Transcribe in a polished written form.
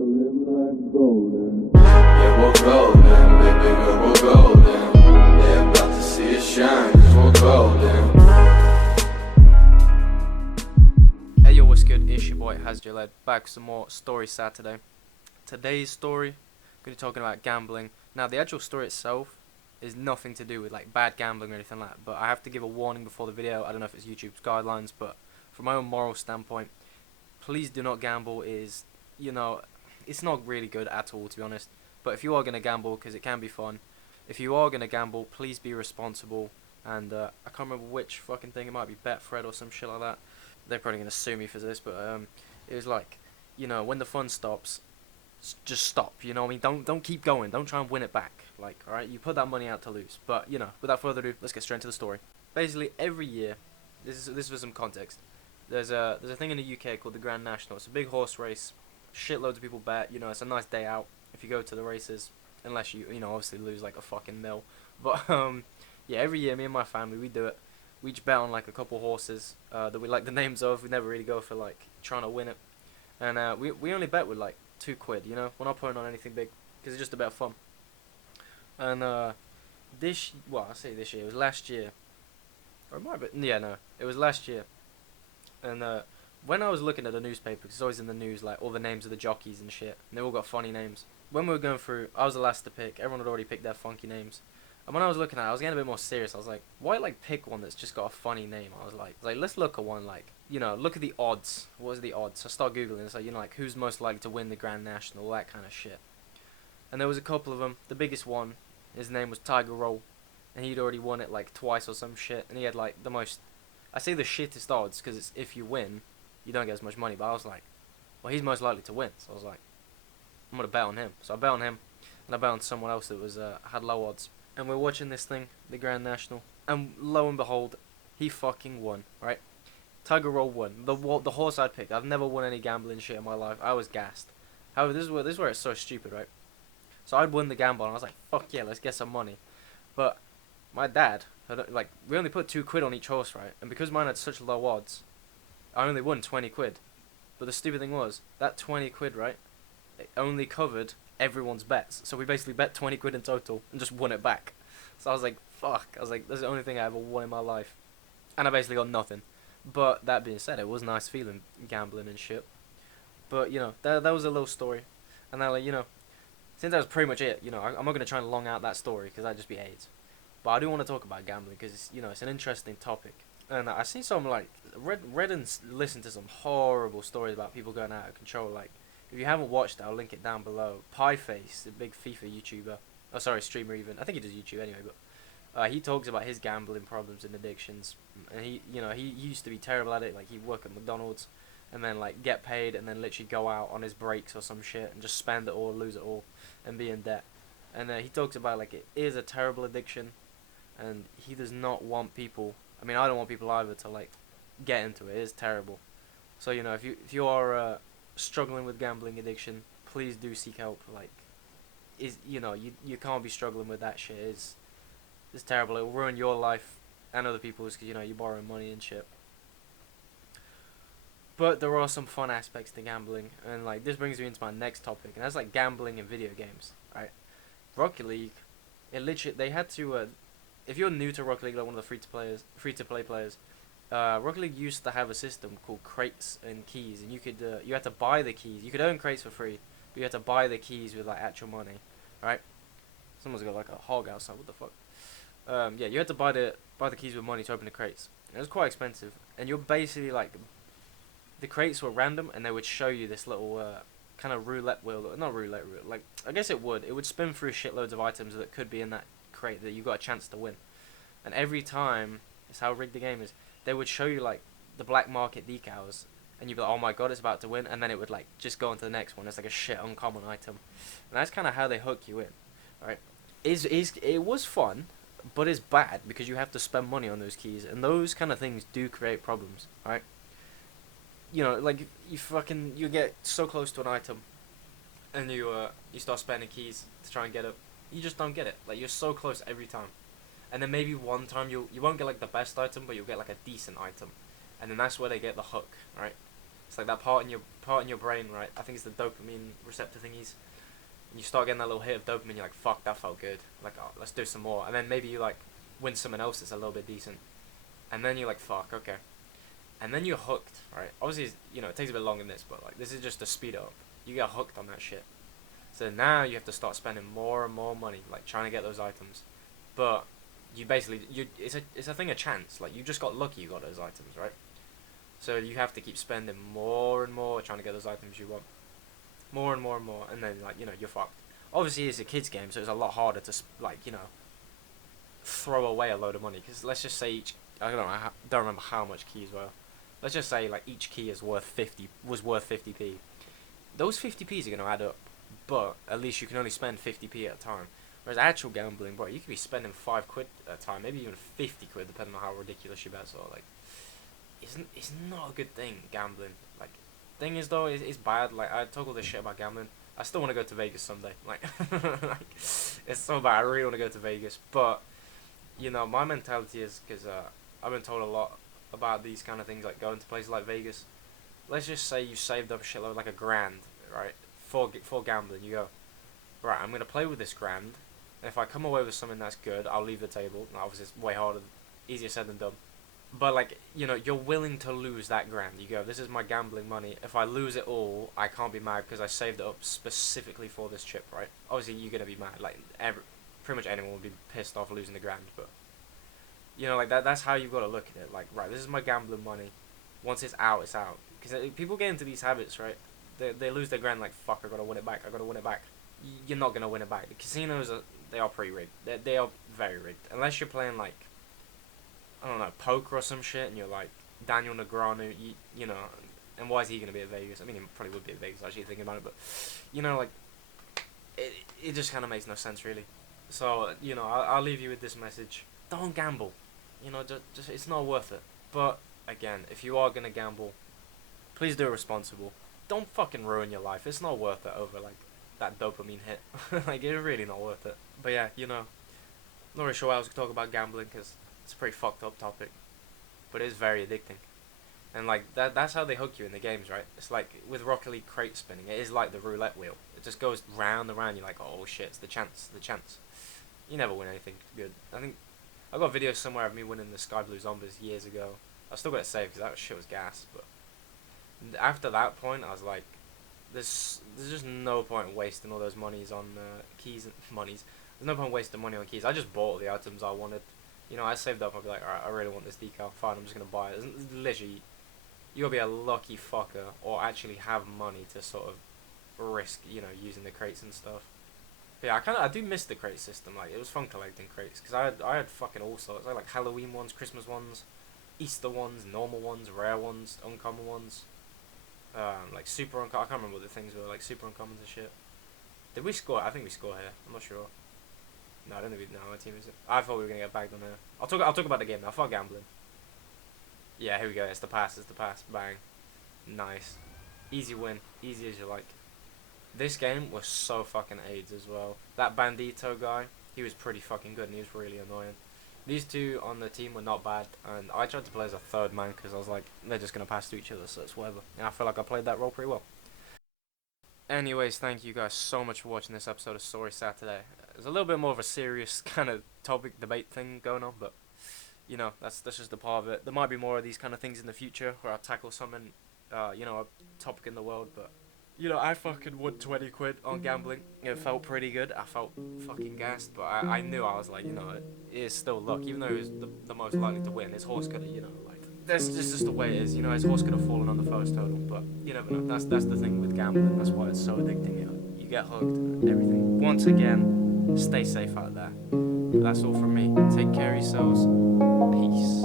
to live life golden. Yeah, we're golden, baby girl, we're golden. They're about to see us shine, cause we're golden. Hey yo, what's good? It's your boy Hasjaled, back with some more Story Saturday. Today's story, I'm going to be talking about gambling. Now, the actual story itself is nothing to do with like bad gambling or anything like that, but I have to give a warning before the video. I don't know if it's YouTube's guidelines, but from my own moral standpoint, please do not gamble. It's not really good at all, to be honest. But if you are going to gamble, because it can be fun, if you are going to gamble, please be responsible. And I can't remember which fucking thing, it might be Betfred or some shit like that. They're probably going to sue me for this, but it was like, when the fun stops, just stop, you know what I mean? Don't keep going, don't try and win it back. Like, alright, you put that money out to lose. But, without further ado, let's get straight into the story. Basically, every year, this is for some context, there's a thing in the UK called the Grand National. It's a big horse race, shitloads of people bet, it's a nice day out if you go to the races, unless you obviously lose like a fucking mil. But, yeah, every year, me and my family, we do it. We each bet on like a couple horses that we like the names of. We never really go for like trying to win it, and we only bet with like £2. We're not putting on anything big because it's just a bit of fun. And I say this year, it was last year, or it might be, it was last year. And when I was looking at the newspaper, because it's always in the news, like all the names of the jockeys and shit, and they all got funny names. When we were going through, I was the last to pick. Everyone had already picked their funky names. And when I was looking at it, I was getting a bit more serious. I was like, why like pick one that's just got a funny name? I was like, let's look at one like, look at the odds. What is the odds? So I start Googling. It's like, like who's most likely to win the Grand National, all that kind of shit. And there was a couple of them. The biggest one, his name was Tiger Roll. And he'd already won it like twice or some shit. And he had like the most, I say the shittest odds because it's if you win, you don't get as much money. But I was like, well, he's most likely to win. So I was like, I'm going to bet on him. So I bet on him. And I bet on someone else that was had low odds. And we're watching this thing, the Grand National, and lo and behold, he fucking won, right? Tiger Roll won. The horse I picked. I've never won any gambling shit in my life. I was gassed. However, this is where it's so stupid, right? So I'd won the gamble, and I was like, fuck yeah, let's get some money. But my dad, we only put £2 on each horse, right? And because mine had such low odds, I only won £20. But the stupid thing was, that £20, right, it only covered everyone's bets. So we basically bet £20 in total and just won it back. So I was like, fuck. I was like, that's the only thing I ever won in my life. And I basically got nothing. But that being said, it was nice feeling gambling and shit. But, that was a little story. And then, since that was pretty much it, I'm not going to try and long out that story because that'd just be AIDS. But I do want to talk about gambling because, it's an interesting topic. And I see some, read and listened to some horrible stories about people going out of control, like, if you haven't watched it, I'll link it down below. Pieface, the big FIFA YouTuber. Oh, sorry, streamer even. I think he does YouTube anyway, but he talks about his gambling problems and addictions. And he used to be terrible at it. Like, he'd work at McDonald's and then, like, get paid and then literally go out on his breaks or some shit and just spend it all, lose it all, and be in debt. And he talks about, like, it is a terrible addiction and he does not want people, I mean, I don't want people either to, like, get into it. It is terrible. So, if you are struggling with gambling addiction, please do seek help. Like, you can't be struggling with that shit. It's terrible. It will ruin your life and other people's because you're borrowing money and shit. But there are some fun aspects to gambling, and like this brings me into my next topic, and that's like gambling in video games. Right, Rocket League, they had to. If you're new to Rocket League, like one of the free to play players. Rocket League used to have a system called crates and keys, and you had to buy the keys. You could earn crates for free, but you had to buy the keys with like actual money, right? Someone's got like a hog outside. What the fuck? Yeah, you had to buy the keys with money to open the crates. It was quite expensive, and you're basically like, the crates were random, and they would show you this little kind of roulette wheel. Not roulette wheel. Like, I guess it would. It would spin through shitloads of items that could be in that crate that you got a chance to win. And every time, it's how rigged the game is. They would show you like the black market decals, and you'd be like, oh my god, it's about to win, and then it would like just go on to the next one. It's like a shit uncommon item, and that's kind of how they hook you in, right? It was fun, but it's bad because you have to spend money on those keys, and those kind of things do create problems, right? Like you get so close to an item, and you start spending keys to try and get it. You just don't get it. Like, you're so close every time. And then maybe one time you won't get like the best item, but you'll get like a decent item, and then that's where they get the hook, right? It's like that part in your brain, right? I think it's the dopamine receptor thingies. And you start getting that little hit of dopamine. You're like, fuck, that felt good. Like, oh, let's do some more. And then maybe you like win someone else that's a little bit decent. And then you're like, fuck, okay. And then you're hooked, right? Obviously, it takes a bit longer than this, but like this is just to speed up. You get hooked on that shit. So now you have to start spending more and more money, like trying to get those items. But you basically it's a thing of chance. Like you just got lucky you got those items, right? So you have to keep spending more and more trying to get those items you want. More and more and more, and then like you're fucked. Obviously it's a kids game, so it's a lot harder to throw away a load of money. Because let's just say don't remember how much keys were. Let's just say like each key was worth 50p. Those 50p's are gonna add up, but at least you can only spend 50p at a time. Whereas actual gambling, bro, you could be spending £5 at a time, maybe even 50 quid, depending on how ridiculous your bets are. Like, it's not a good thing, gambling. Like, thing is though, it's bad. Like, I talk all this shit about gambling. I still want to go to Vegas someday. Like, like, it's so bad. I really want to go to Vegas, but my mentality is because I've been told a lot about these kind of things, like going to places like Vegas. Let's just say you saved up a shitload, like £1,000, right? For gambling, you go, right, I'm gonna play with this grand. And if I come away with something that's good, I'll leave the table. Now, obviously, it's way harder, easier said than done. But like, you're willing to lose that grand. You go, this is my gambling money. If I lose it all, I can't be mad because I saved it up specifically for this trip, right? Obviously, you're gonna be mad. Like, pretty much anyone would be pissed off losing the grand, but like that's how you've got to look at it. Like, right, this is my gambling money. Once it's out, it's out. Because people get into these habits, right? They lose their grand, like, fuck, I gotta win it back. You're not gonna win it back. The casinos they are pretty rigged. They are very rigged. Unless you're playing like, I don't know, poker or some shit, and you're like Daniel Negreanu, and why is he gonna be at Vegas? I mean, he probably would be at Vegas, actually, thinking about it, but like, it just kind of makes no sense, really. So I'll leave you with this message: don't gamble. Just it's not worth it. But again, if you are gonna gamble, please do it responsible. Don't fucking ruin your life. It's not worth it over like that dopamine hit. Like, it's really not worth it. But yeah, not really sure why I was gonna talk about gambling because it's a pretty fucked up topic, but it is very addicting. And like that's how they hook you in the games, right? It's like with Rocket League crate spinning. It is like the roulette wheel. It just goes round and round. You're like, oh shit, it's the chance. You never win anything good. I think I got a video somewhere of me winning the Sky Blue Zombies years ago. I still got it saved because that shit was gas. But after that point, I was like, there's just no point in wasting all those monies on keys and monies. There's no point wasting money on keys. I just bought all the items I wanted. I saved up. I'd be like, alright, I really want this decal. Fine, I'm just gonna buy it. It's literally, you gotta be a lucky fucker or actually have money to sort of risk, using the crates and stuff. But yeah, I do miss the crate system. Like, it was fun collecting crates because I had fucking all sorts. I had like Halloween ones, Christmas ones, Easter ones, normal ones, rare ones, uncommon ones. Like super uncommon. I can't remember what the things were, like super uncommons and shit. Did we score? I think we score here. I'm not sure. No, I don't think we. No, my team is. I thought we were gonna get bagged on here. I'll talk about the game now. Fuck gambling. Yeah, here we go. It's the pass. Bang. Nice. Easy win. Easy as you like. This game was so fucking AIDS as well. That Bandito guy, he was pretty fucking good and he was really annoying. These two on the team were not bad, and I tried to play as a third man because I was like, they're just going to pass to each other, so it's whatever. And I feel like I played that role pretty well. Anyways, thank you guys so much for watching this episode of Story Saturday. There's a little bit more of a serious kind of topic, debate thing going on, but, that's just a part of it. There might be more of these kind of things in the future where I'll tackle something, a topic in the world, but I fucking won 20 quid on gambling. It felt pretty good. I felt fucking gassed, but I knew I was like, it is still luck. Even though he was the most likely to win, his horse could have, like, that's just the way it is. His horse could have fallen on the first total, but you never know. That's the thing with gambling. That's why it's so addicting. You get hooked and everything. Once again, stay safe out there. But that's all from me. Take care of yourselves. Peace.